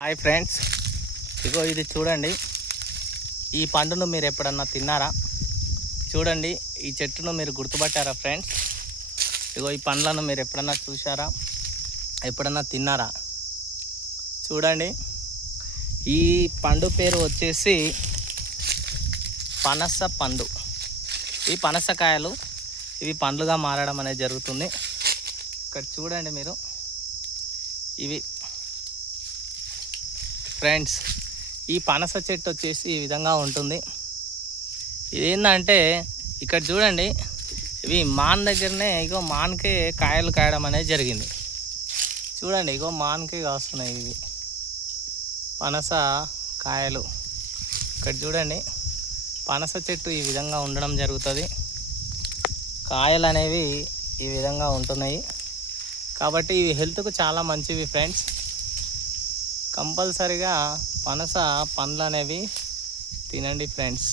Hi friends, ఇగో ఇది చూడండి. ఈ పండును మీరు ఎప్పుడన్నా తిన్నారా? చూడండి, ఈ చెట్టును మీరు గుర్తుపట్టారా ఫ్రెండ్స్? ఇగో ఈ పండ్లను మీరు ఎప్పుడన్నా చూసారా? ఎప్పుడన్నా తిన్నారా? చూడండి, ఈ పండు పేరు వచ్చేసి పనస పండు. ఈ పనసకాయలు ఇవి పండ్లుగా మారడం అనేది జరుగుతుంది. ఇక్కడ చూడండి మీరు, ఇవి ఫ్రెండ్స్, ఈ పనస చెట్టు వచ్చేసి ఈ విధంగా ఉంటుంది. ఇదేంటంటే ఇక్కడ చూడండి, ఇవి మాన్ దగ్గరనే ఇగో మాన్కే కాయలు కాయడం అనేది జరిగింది. చూడండి, ఇగో మాన్కే కాస్తున్నాయి ఇవి పనస కాయలు. ఇక్కడ చూడండి, పనస చెట్టు ఈ విధంగా ఉండడం జరుగుతుంది. కాయలు అనేవి ఈ విధంగా ఉంటున్నాయి కాబట్టి ఇవి హెల్త్కు చాలా మంచివి ఫ్రెండ్స్. కంపల్సరిగా పనస పండ్లు అనేవి తినండి ఫ్రెండ్స్.